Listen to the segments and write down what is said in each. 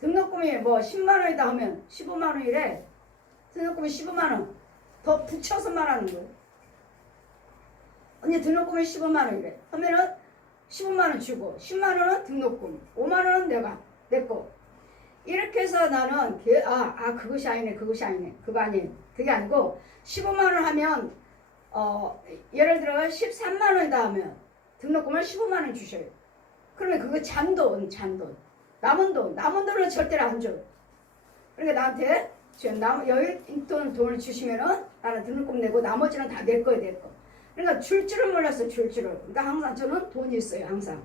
등록금이 뭐 10만원이다 하면 15만원이래. 등록금이 15만원 더 붙여서 말하는 거예요. 언니 등록금이 15만원이래 하면은 15만원 주고 10만원은 등록금, 5만원은 내거 이렇게 해서 나는 그것이 아니네 그거 아니에요. 그게 아니고 15만원 하면 예를 들어 13만원이다 하면 등록금을 15만원 주셔요. 그러면 그거 잔돈 남은 돈은 절대로 안 줘요. 그러니까 나한테 지금 여유 있던 돈을 주시면은 나는 등록금 내고 나머지는 다 내 거예요, 내 거. 그러니까 줄 줄을 몰랐어, 줄 줄을. 그러니까 항상 저는 돈이 있어요, 항상.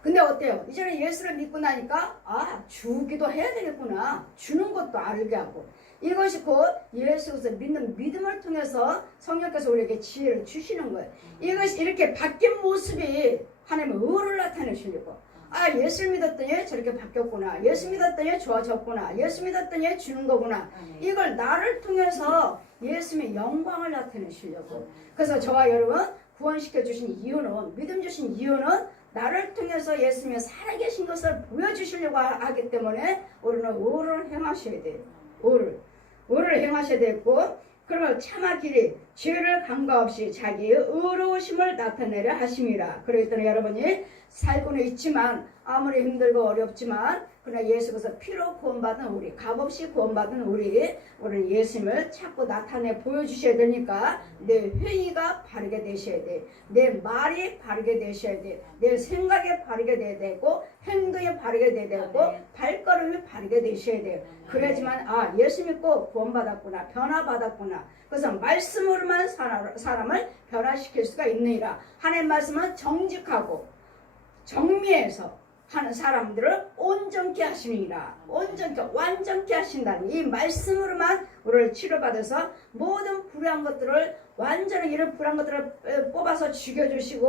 근데 어때요? 이제는 예수를 믿고 나니까 주기도 해야 되겠구나. 주는 것도 알게 하고. 이것이 곧 예수를 믿는 믿음을 통해서 성령께서 우리에게 지혜를 주시는 거예요. 이것이 이렇게 바뀐 모습이 하나님의 의를 나타내시려고. 예수 믿었더니 저렇게 바뀌었구나. 예수 믿었더니 좋아졌구나. 예수 믿었더니 주는 거구나. 이걸 나를 통해서 예수님의 영광을 나타내시려고. 그래서 저와 여러분 구원시켜 주신 이유는, 믿음 주신 이유는 나를 통해서 예수님의 살아계신 것을 보여주시려고 하기 때문에 우리는 의를 행하셔야 돼요. 의를 행하셔야 되고, 그러면 참아 길이 죄를 간과 없이 자기의 의로우심을 나타내려 하심이라. 그러기 여러분이 살고는 있지만 아무리 힘들고 어렵지만 그러나 예수께서 피로 구원받은 우리, 값없이 구원받은 우리는 예수님을 자꾸 나타내 보여주셔야 되니까 내 회의가 바르게 되셔야 돼. 내 말이 바르게 되셔야 돼. 내 생각이 바르게 돼야 되고 행동이 바르게 돼야 되고 발걸음이 바르게 되셔야 돼요. 그래야지만 예수 믿고 구원받았구나, 변화받았구나. 그래서 말씀으로만 사람을 변화시킬 수가 있느니라. 하나님의 말씀은 정직하고 정미해서 하는 사람들을 온전케 하시니라. 완전케 하신다는 이 말씀으로만 우리를 치료받아서 모든 불의한 것들을 완전히 이런 불의한 것들을 뽑아서 죽여주시고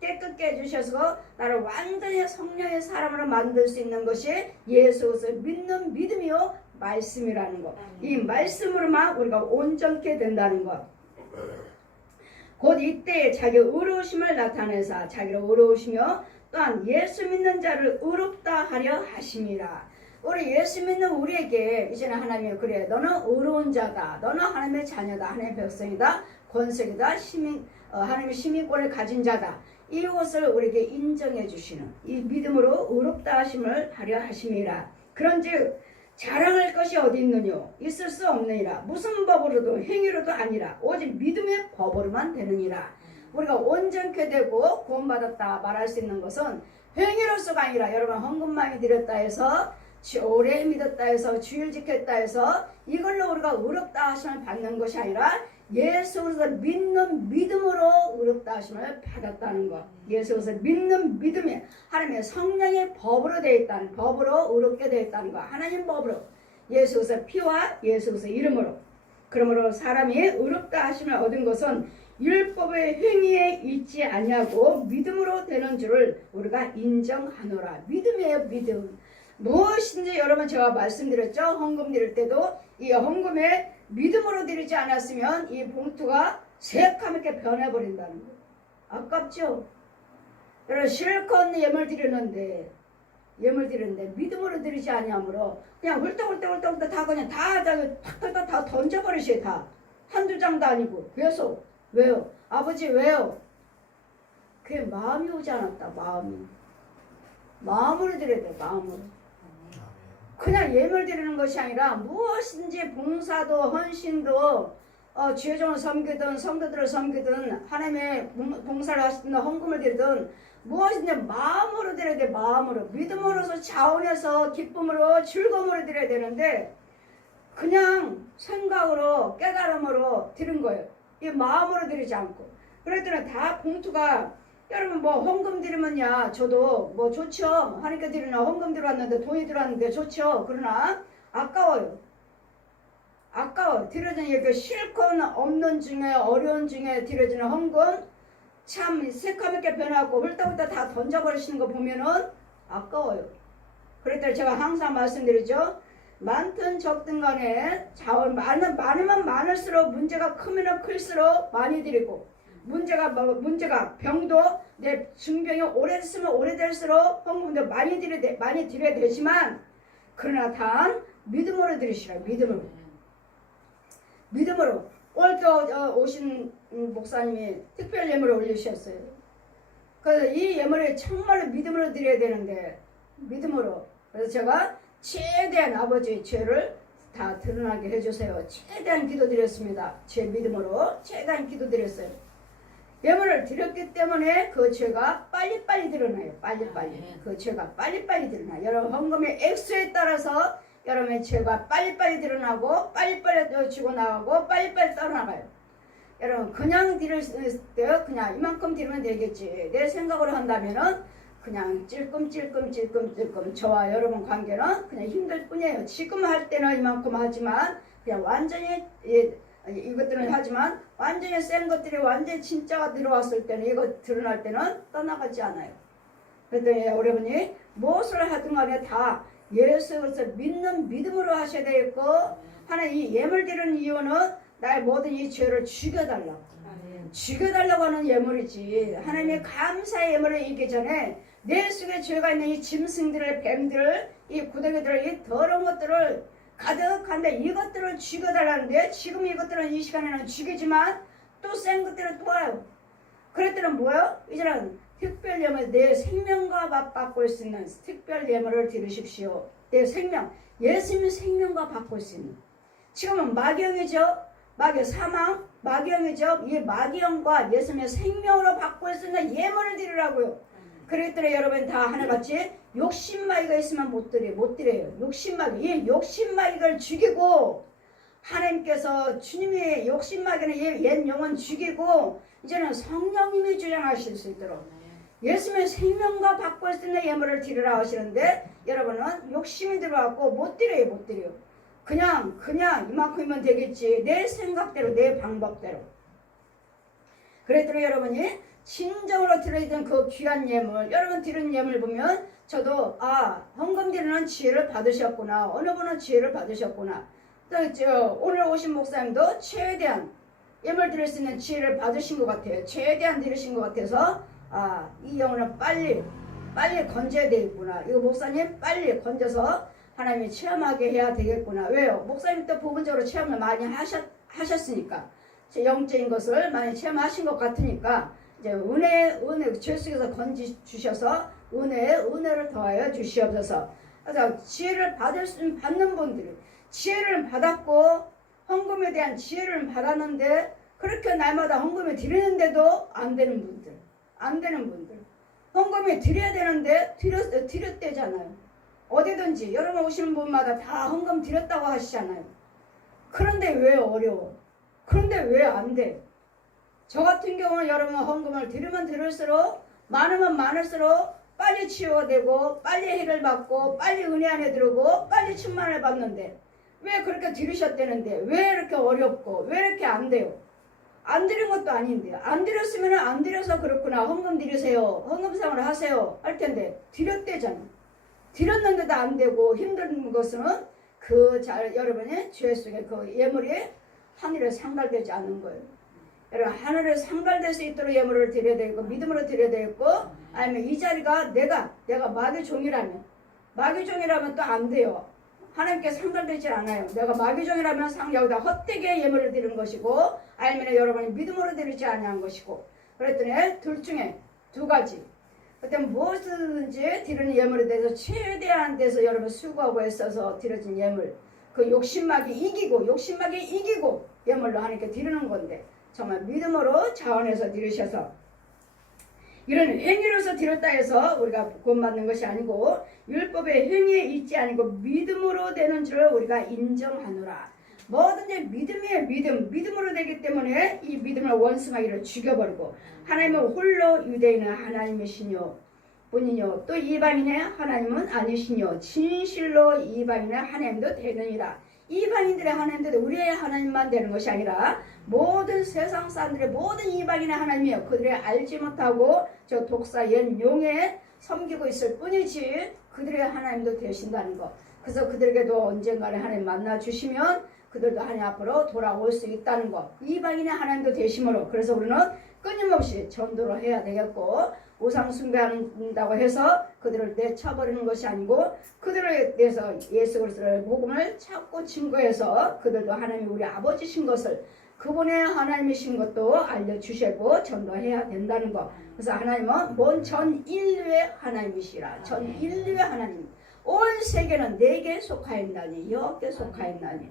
깨끗게 해주셔서 나를 완전히 성령의 사람으로 만들 수 있는 것이 예수를 믿는 믿음이요 말씀이라는 것. 이 말씀으로만 우리가 온전케 된다는 것. 곧 이때에 자기 의로우심을 나타내사 자기를 의로우시며 또한 예수 믿는 자를 의롭다 하려 하심이라. 우리 예수 믿는 우리에게 이제는 하나님이 그래, 너는 의로운 자다, 너는 하나님의 자녀다, 하나님의 백성이다, 권속이다, 하나님의 시민권을 가진 자다. 이것을 우리에게 인정해 주시는 이 믿음으로 의롭다 하심을 하려 하심이라. 그런즉 자랑할 것이 어디 있느냐? 있을 수 없느니라. 무슨 법으로도 행위로도 아니라 오직 믿음의 법으로만 되느니라. 우리가 온전케 되고 구원받았다 말할 수 있는 것은 행위로서가 아니라, 여러분 헌금 많이 드렸다 해서, 오래 믿었다 해서, 주일 지켰다 해서 이걸로 우리가 의롭다 하심을 받는 것이 아니라 예수를 믿는 믿음으로 의롭다 하심을 받았다는 것. 예수를 믿는 믿음이 하나님의 성령의 법으로 되어 있다는, 법으로 의롭게 되어 있다는 것. 하나님 법으로, 예수의 피와 예수의 이름으로. 그러므로 사람이 의롭다 하심을 얻은 것은 율법의 행위에 있지 아니하고 믿음으로 되는 줄을 우리가 인정하노라. 믿음이에요, 믿음. 무엇인지 여러분 제가 말씀드렸죠. 헌금 드릴 때도 이 헌금에 믿음으로 드리지 않았으면 이 봉투가 새카맣게 변해버린다는 거예요. 아깝죠? 여러분 실컷 예물 드리는데 믿음으로 드리지 아니하므로 그냥 훌떡훌떡 다 그냥 다 던져버리셔요. 다 한두 장도 아니고. 그래서 왜요? 아버지 왜요? 그게 마음이 오지 않았다. 마음으로 드려야 돼. 마음으로. 그냥 예물 드리는 것이 아니라 무엇인지 봉사도 헌신도 주여종을 섬기든 성도들을 섬기든 하나님의 봉사를 하시든 헌금을 드리든 무엇인지 마음으로 드려야 돼. 마음으로. 믿음으로서 자원해서 기쁨으로 즐거움으로 드려야 되는데 그냥 생각으로 깨달음으로 드린 거예요. 이 마음으로 드리지 않고. 그랬더니 다 봉투가, 여러분 뭐 헌금 드리면야 저도 뭐 좋죠. 하니까 드리나 헌금 들어왔는데 돈이 들어왔는데 좋죠. 그러나 아까워요. 드려지는 그 실컷 없는 중에 어려운 중에 드려지는 헌금 참 새까맣게 변하고 훌떡훌떡 다 던져버리시는 거 보면은 아까워요. 그랬더니 제가 항상 말씀드리죠. 많든 적든 간에 자원 많으면 많을수록, 문제가 크면 클수록 많이 드리고 문제가 병도 내 증병이 오래됐으면 오래될수록 헌금도 많이 드려야 되지만 그러나 단 믿음으로 드리시라. 믿음으로. 오늘 또 오신 목사님이 특별 예물을 올리셨어요. 그래서 이 예물을 정말로 믿음으로 드려야 되는데 믿음으로. 그래서 제가 최대한 아버지의 죄를 다 드러나게 해주세요. 최대한 기도드렸습니다. 제 믿음으로 최대한 기도드렸어요. 예물을 드렸기 때문에 그 죄가 빨리빨리 드러나요. 빨리빨리. 그 죄가 빨리빨리 드러나요. 여러분 헌금의 액수에 따라서 여러분의 죄가 빨리빨리 드러나고 빨리빨리 죽어나가고 빨리빨리 떠나가요. 여러분 그냥 드릴 때 그냥 이만큼 드리면 되겠지. 내 생각으로 한다면은 그냥 찔끔찔끔 저와 여러분 관계는 그냥 힘들 뿐이에요. 지금 할 때는 이만큼 하지만 그냥 완전히 이것들은 하지만 완전히 센 것들이 완전히 진짜가 들어왔을 때는 이거 드러날 때는 떠나가지 않아요. 그랬더니 여러분이 무엇을 하든 간에 다 예수 그리스도 믿는 믿음으로 하셔야 되겠고 하나님 이 예물 드리는 이유는 나의 모든 이 죄를 죽여달라고 죽여달라고 하는 예물이지. 하나님의 감사의 예물을 이기 전에 내 속에 죄가 있는 이 짐승들을 뱀들을 이 구덩이들을 이 더러운 것들을 가득한데 이것들을 죽여달라는데 지금 이것들은 이 시간에는 죽이지만 또 센 것들은 또 와요. 그랬더니 뭐예요? 이제는 특별 예물 내 생명과 맞바꿀 수 있는 특별 예물을 드리십시오. 내 생명 예수님의 생명과 바꿀 수 있는 지금은 마귀형이죠. 마귀 사망 마귀형이죠. 이 마귀형과 예수님의 생명으로 바꿀 수 있는 예물을 드리라고요. 그랬더니 여러분 다 하나같이 욕심마귀가 있으면 못 드려요. 욕심마귀. 이 욕심마귀를 죽이고 하나님께서 주님의 욕심마귀는 옛 영혼 죽이고 이제는 성령님이 주장하실 수 있도록 예수님의 생명과 바꿀 수 있는 예물을 드리라 하시는데 여러분은 욕심이 들어왔고 못 드려요. 그냥 이만큼이면 되겠지. 내 생각대로 내 방법대로. 그랬더니 여러분이 진정으로 드려야 그 귀한 예물 여러분 드리는 예물 보면 저도 헌금 드리는 지혜를 받으셨구나. 어느 분은 지혜를 받으셨구나. 또 오늘 오신 목사님도 최대한 예물 드릴 수 있는 지혜를 받으신 것 같아요. 최대한 드리신 것 같아서 이 영혼은 빨리 건져야 되겠구나. 이거 목사님 빨리 건져서 하나님이 체험하게 해야 되겠구나. 왜요? 목사님 또 부분적으로 체험을 많이 하셨으니까 영적인 것을 많이 체험하신 것 같으니까 이제 은혜 죄 속에서 건지 주셔서 은혜를 더하여 주시옵소서. 그래서 지혜를 받는 분들이 지혜를 받았고 헌금에 대한 지혜를 받았는데 그렇게 날마다 헌금을 드리는데도 안 되는 분들 헌금을 드려야 되는데 드렸대잖아요. 어디든지 여러분 오시는 분마다 다 헌금 드렸다고 하시잖아요. 그런데 왜 어려워? 그런데 왜 안 돼? 저 같은 경우는 여러분 헌금을 드리면 들을수록 많으면 많을수록 빨리 치유가 되고 빨리 해결받고 빨리 은혜 안에 들어오고 빨리 충만을 받는데 왜 그렇게 들으셨다는데 왜 이렇게 어렵고 왜 이렇게 안 돼요? 안 드린 것도 아닌데 안 드렸으면 안 드려서 그렇구나. 헌금 드리세요. 헌금상을 하세요. 할 텐데 드렸대잖아. 드렸는데도 안 되고 힘든 것은 여러분의 죄 속에 그 예물이 하늘에 상달되지 않는 거예요. 여러분 하늘에 상달될 수 있도록 예물을 드려야 되고 믿음으로 드려야 되고 아니면 이 자리가 내가 마귀 종이라면 또 안 돼요. 하나님께 상달되지 않아요. 내가 마귀 종이라면 여기다 헛되게 예물을 드리는 것이고 아니면 여러분이 믿음으로 드리지 아니한 것이고 그랬더니 둘 중에 두 가지 그때 무엇이든지 드리는 예물에 대해서 최대한 데서 여러분 수고하고 애써서 드려진 예물 그 욕심마귀 이기고 예물로 하나님께 드리는 건데 정말 믿음으로 자원해서 드리셔서 이런 행위로서 드렸다 해서 우리가 구원받는 것이 아니고 율법의 행위에 있지 아니고 믿음으로 되는 줄을 우리가 인정하노라. 뭐든지 믿음으로 되기 때문에 이 믿음을 원수마귀를 죽여버리고 하나님은 홀로 유대인은 하나님이시뇨 뿐이뇨 또 이방인의 하나님은 아니시뇨 진실로 이방인의 하나님도 되느니라. 이방인들의 하나님도 우리의 하나님만 되는 것이 아니라 모든 세상 사람들의 모든 이방인의 하나님이요 그들이 알지 못하고 저 독사 옛 용에 섬기고 있을 뿐이지 그들의 하나님도 되신다는 것. 그래서 그들에게도 언젠가는 하나님 만나 주시면 그들도 하나님 앞으로 돌아올 수 있다는 것. 이방인의 하나님도 되심으로 그래서 우리는 끊임없이 전도를 해야 되겠고 우상 숭배한다고 해서 그들을 내쳐버리는 것이 아니고 그들에 대해서 예수 그리스도의 복음을 찾고 증거해서 그들도 하나님이 우리 아버지신 것을 그분의 하나님이신 것도 알려주시고 전도해야 된다는 것. 그래서 하나님은 먼 전 인류의 하나님이시라. 전 인류의 하나님. 온 세계는 내게 속하였나니 여호와께 속하였나니.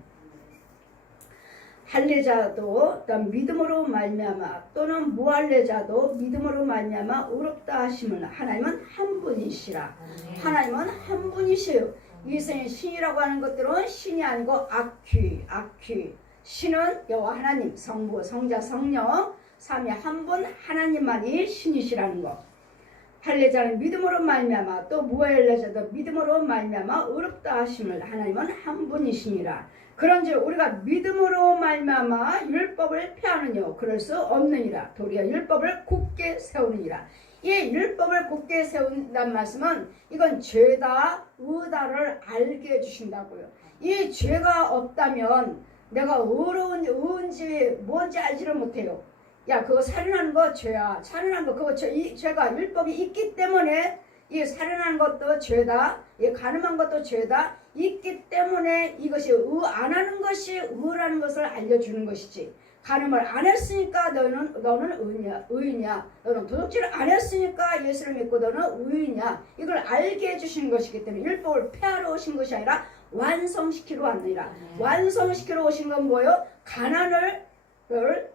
할례자도 믿음으로 말미암아 또는 무할례자도 믿음으로 말미암아 의롭다 하심을 하나님은 한 분이시라. 하나님은 한 분이시요. 이세상 신이라고 하는 것들은 신이 아니고 악귀. 신은 여호와 하나님, 성부, 성자, 성령 삼위 한 분 하나님만이 신이시라는 것. 할례자는 믿음으로 말미암아 또 무할례자도 믿음으로 말미암아 의롭다 하심을 하나님은 한 분이시니라. 그런즉 우리가 믿음으로 말미암아 율법을 폐하느뇨 그럴 수 없느니라. 도리어 율법을 굳게 세우느니라. 이 율법을 굳게 세운다는 말씀은 이건 죄다 의다를 알게 해주신다고요. 이 죄가 없다면 내가 의인지 뭔지 알지를 못해요. 야 그거 살인하는 거 죄야. 살인하는 거 그거 이 죄가 율법이 있기 때문에 이 살인하는 것도 죄다. 이 가늠한 것도 죄다. 있기 때문에 이것이 안 하는 것이 의라는 것을 알려주는 것이지. 가늠을 안 했으니까 너는 의인이야. 너는 도둑질을 안 했으니까 예수를 믿고 너는 의인이야. 이걸 알게 해주시는 것이기 때문에 율법을 폐하러 오신 것이 아니라 완성시키러 왔느니라. 완성시키러 오신 건 뭐예요? 가난을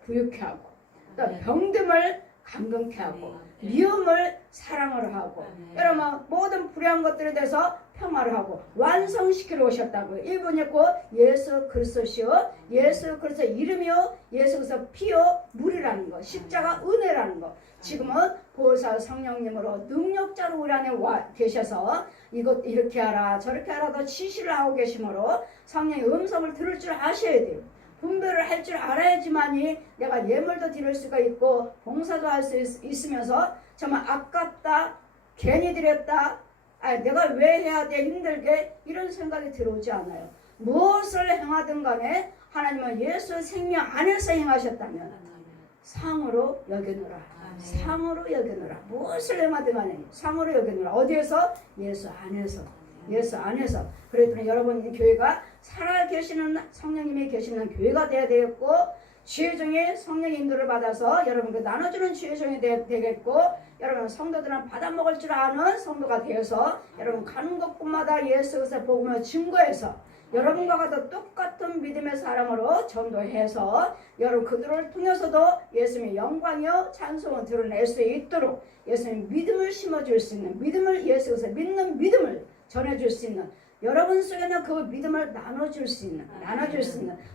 부유케 하고 또 병듦을 감금케 하고 미움을 사랑을 하고 여러분 모든 불의한 것들에 대해서 평화를 하고 완성시키러 오셨다고요. 이분이 곧 예수 그리스도시요 예수 그리스도 이름이요 예수 그리스도 피요 물이라는 거 십자가 은혜라는 거. 지금은 보혜사 성령님으로 능력자로 우리 안에 와 계셔서 이것 이렇게 하라 저렇게 하라도 지시를 하고 계시므로 성령의 음성을 들을 줄 아셔야 돼요. 분별을 할 줄 알아야지만이 내가 예물도 드릴 수가 있고 봉사도 할 수 있으면서 정말 아깝다 괜히 드렸다 내가 왜 해야 돼 힘들게 이런 생각이 들어오지 않아요. 무엇을 행하든 간에 하나님은 예수 생명 안에서 행하셨다면 상으로 여겨노라. 상으로 여겨노라. 무엇을 행하든 간에 상으로 여겨노라. 어디에서? 예수 안에서. 예수 안에서. 그랬더니 여러분 이 교회가 살아계시는 성령님이 계시는 교회가 되어야 되겠고 지혜 중에 성령의 인도를 받아서 여러분께 나눠주는 지혜 중에 되겠고 여러분 성도들은 받아먹을 줄 아는 성도가 되어서 여러분 가는 곳곳마다 예수 그리스도의 복음을 증거해서 여러분과 같은 똑같은 믿음의 사람으로 전도해서 여러분 그들을 통해서도 예수님의 영광이요 찬송을 드러낼 수 있도록 예수님의 믿음을 심어줄 수 있는 믿음을 예수 그리스도 믿는 믿음을 전해줄 수 있는 여러분 속에는 그 믿음을 나눠줄 수 있는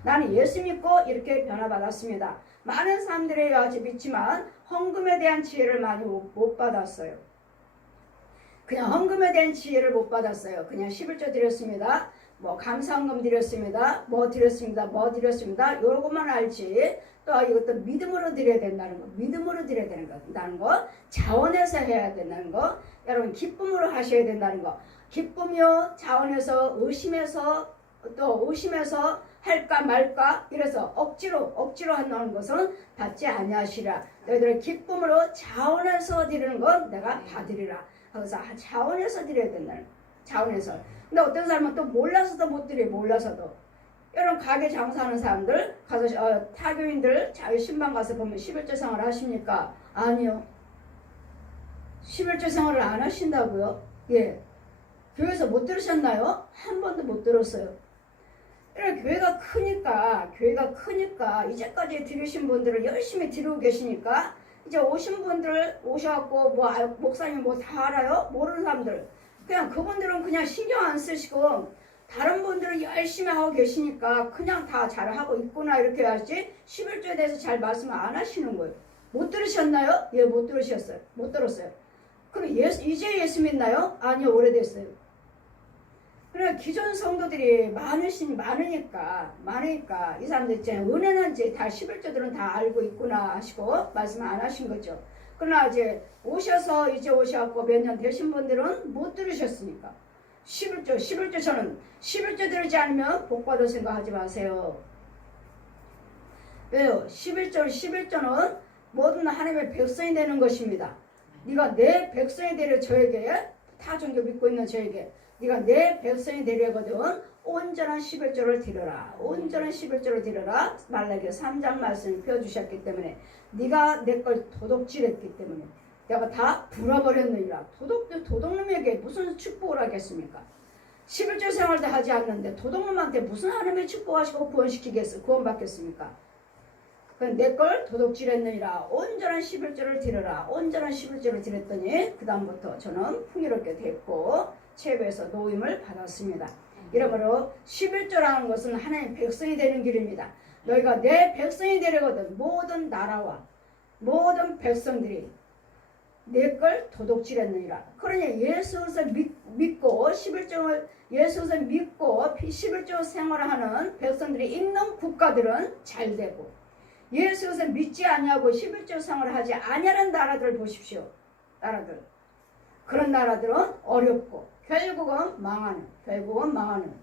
나는 예수 믿고 이렇게 변화받았습니다. 많은 사람들이 아직 믿지만 헌금에 대한 지혜를 많이 못 받았어요. 그냥 헌금에 대한 지혜를 못 받았어요. 그냥 11조 드렸습니다. 뭐 감사헌금 드렸습니다. 뭐 드렸습니다. 요것만 알지. 또 이것도 믿음으로 드려야 된다는 거. 믿음으로 드려야 된다는 거. 자원해서 해야 된다는 거. 여러분 기쁨으로 하셔야 된다는 거. 기쁨이요 자원해서 의심해서 할까 말까 이래서 억지로 한다는 것은 받지 아니하시라. 너희들은 기쁨으로 자원해서 드리는 건 내가 받으리라. 그래서 자원해서 드려야 된다는 거. 자원해서. 근데 어떤 사람은 또 몰라서도 못 드려요. 몰라서도. 여러분 가게 장사하는 사람들 가서 타교인들 신방 가서 보면 11조 생활을 하십니까? 아니요. 11조 생활을 안 하신다고요? 예. 교회에서 못 들으셨나요? 한 번도 못 들었어요. 교회가 크니까 이제까지 들으신 분들을 열심히 들으고 계시니까 이제 오신 분들 오셔갖고 목사님 뭐 다 알아요? 모르는 사람들 그냥 그분들은 그냥 신경 안 쓰시고 다른 분들은 열심히 하고 계시니까 그냥 다 잘하고 있구나 이렇게 하지 11조에 대해서 잘 말씀을 안 하시는 거예요. 못 들으셨나요? 예, 못 들으셨어요. 못 들었어요. 그럼 이제 예수 믿나요? 아니요, 오래됐어요. 그래 기존 성도들이 많으니까 이 사람들 있잖아요. 은혜는 이제 다 11조들은 다 알고 있구나 하시고 말씀 안 하신 거죠. 그러나 이제 이제 오셔갖고 몇 년 되신 분들은 못 들으셨으니까 11조 저는 11조 들으지 않으면 복 받을 생각하지 마세요. 왜요? 11조는 모든 하나님의 백성이 되는 것입니다. 네가 내 백성이 되려 저에게 타 종교 믿고 있는 저에게 네가 내 백성이 되려거든 온전한 11조를 드려라. 온전한 11조를 드려라. 말라기 3장 말씀을 펴주셨기 때문에 네가 내 걸 도둑질했기 때문에 내가 다 불어버렸느니라. 도둑놈에게 무슨 축복을 하겠습니까? 11조 생활도 하지 않는데 도둑놈한테 무슨 하나님의 축복하시고 구원시키겠어? 구원받겠습니까? 내 걸 도둑질했느니라. 온전한 11조를 드려라. 온전한 11조를 드렸더니 그 다음부터 저는 풍요롭게 됐고 최고에서 노임을 받았습니다. 이러므로 11조라는 것은 하나님의 백성이 되는 길입니다. 너희가 내 백성이 되려거든 모든 나라와 모든 백성들이 내 걸 도둑질했느니라. 그러니 예수에서 믿고 11조를 예수에서 믿고 11조 생활을 하는 백성들이 있는 국가들은 잘 되고 예수에서 믿지 아니하고 11조 생활을 하지 아니하는 나라들을 보십시오. 나라들. 그런 나라들은 어렵고 결국은 망하는.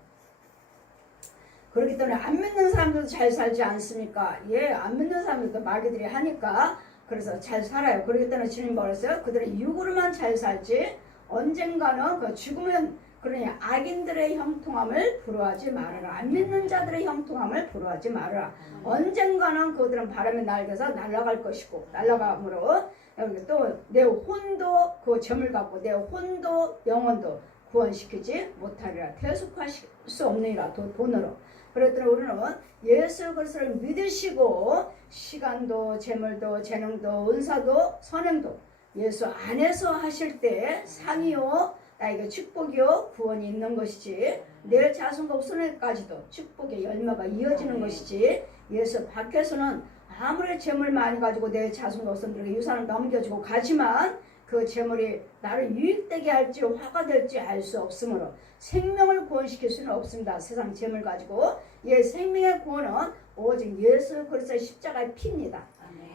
그렇기 때문에 안 믿는 사람들도 잘 살지 않습니까? 예, 안 믿는 사람들도 마귀들이 하니까 그래서 잘 살아요. 그렇기 때문에 주님 뭐랬어요? 그들은 육으로만 잘 살지 언젠가는 그 죽으면 그러니 악인들의 형통함을 부러워하지 말아라. 안 믿는 자들의 형통함을 부러워하지 말아라. 언젠가는 그들은 바람에 날개서 날아갈 것이고 날아감으로 여기 또 내 혼도 그 점을 갖고 내 혼도 영혼도 구원시키지 못하리라. 대속하실 수 없느니라. 돈으로. 그랬더니 우리는 예수 그리스도를 믿으시고 시간도 재물도 재능도 은사도 선행도 예수 안에서 하실 때 상이요 나에게 축복이요 구원이 있는 것이지 내 자손과 후손에까지도 축복의 열매가 이어지는 것이지 예수 밖에서는 아무리 재물 많이 가지고 내 자손과 후손들에게 유산을 넘겨주고 가지만 그 재물이 나를 유익되게 할지 화가 될지 알 수 없으므로 생명을 구원시킬 수는 없습니다. 세상 재물 가지고 생명의 구원은 오직 예수 그리스도의 십자가의 피입니다.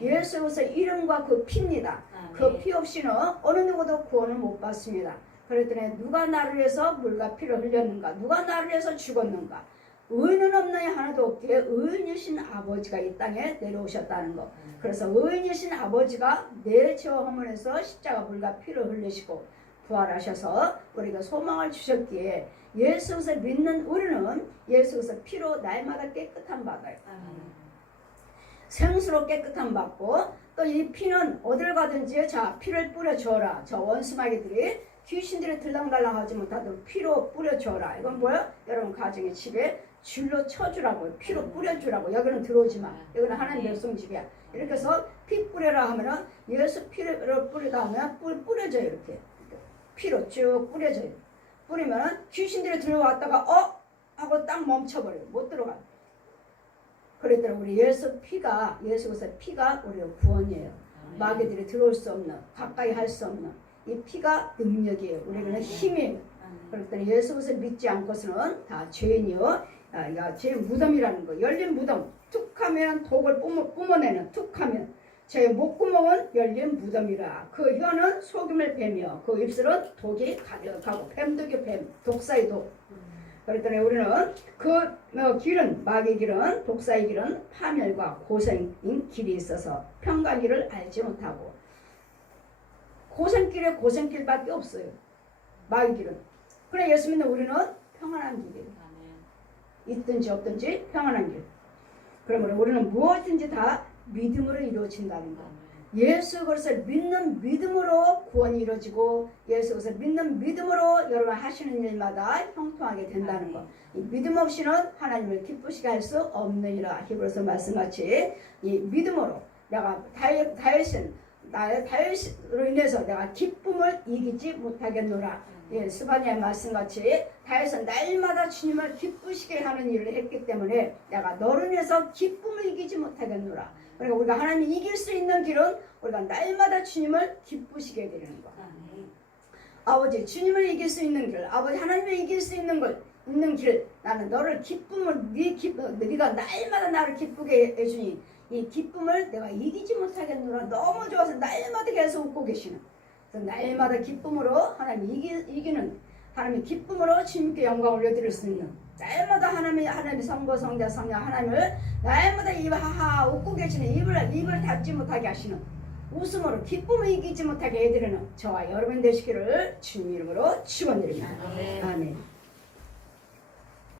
예수 그리스도의 이름과 그 피입니다. 그 피 없이는 어느 누구도 구원을 못 받습니다. 그랬더니 누가 나를 위해서 물과 피를 흘렸는가? 누가 나를 위해서 죽었는가? 의인은 없나니 하나도 없기에 의인이신 아버지가 이 땅에 내려오셨다는 것. 그래서 의인이신 아버지가 내 죄와 허물에서 십자가 물과 피를 흘리시고 부활하셔서 우리가 소망을 주셨기에 예수를 믿는 우리는 예수의 피로 날마다 깨끗함 받아요. 생수로 깨끗함 받고 또 이 피는 어딜 가든지 자 피를 뿌려줘라. 저 원수마귀들이 귀신들이 들랑달랑 하지 못하도록 피로 뿌려줘라. 이건 뭐야? 여러분 가정의 집에 줄로 쳐주라고요. 피로 뿌려주라고. 여기는 들어오지 마. 여기는 하나님 백성 집이야. 이렇게 해서 피 뿌려라 하면은 예수 피를 뿌리다 하면 뿌려져요. 이렇게 피로 쭉 뿌려져요. 뿌리면 귀신들이 들어왔다가 하고 딱 멈춰버려요. 못 들어가. 그랬더니 우리 예수 그리스도의 피가 우리의 구원이에요. 마귀들이 들어올 수 없는, 가까이 할 수 없는 이 피가 능력이에요. 우리는 힘이에요. 그랬더니 예수 그리스도를 믿지 않고서는 다 죄인이요. 제 무덤이라는 거. 열린 무덤. 툭하면 독을 뿜어내는 툭하면 제 목구멍은 열린 무덤이라. 그 혀는 속임을 뱀이요. 그 입술은 독이 가득하고 뱀독이 뱀. 독사의 독. 그랬더니 우리는 그 길은 마귀의 길은 독사의 길은 파멸과 고생인 길이 있어서 평강길을 알지 못하고 고생길에 고생길밖에 없어요. 마귀의 길은. 그래 예수 믿는 우리는 평안한 길이에요. 있든지 없든지 평안한 길. 그러므로 우리는 무엇든지 다 믿음으로 이루어진다는 것. 예수 그리스도를 믿는 믿음으로 구원이 이루어지고 예수 그리스도를 믿는 믿음으로 여러분 하시는 일마다 형통하게 된다는 것. 이 믿음 없이는 하나님을 기쁘시게 할 수 없느니라. 히브리서 말씀같이 이 믿음으로 내가 다윗으로 인해서 내가 기쁨을 이기지 못하겠노라. 스바냐의 말씀같이 다윗은 날마다 주님을 기쁘시게 하는 일을 했기 때문에 내가 너를 위해서 기쁨을 이기지 못하겠노라. 그러니까 우리가 하나님을 이길 수 있는 길은 우리가 날마다 주님을 기쁘시게 되는 것. 아버지 주님을 이길 수 있는 길, 아버지 하나님을 이길 수 있는 길, 나는 너를 네가 날마다 나를 기쁘게 해주니 이 기쁨을 내가 이기지 못하겠노라. 너무 좋아서 날마다 계속 웃고 계시는. 그래서 날마다 기쁨으로 하나님 이기는 하나님의 기쁨으로 주님께 영광 올려드릴 수 있는 날마다 하나님의 성부 성자 성령 하나님을 날마다 하하 웃고 계시는 입을 닫지 못하게 하시는 웃음으로 기쁨을 이기지 못하게 해드리는 저와 여러분 되시기를 주님 이름으로 축원드립니다. 아멘.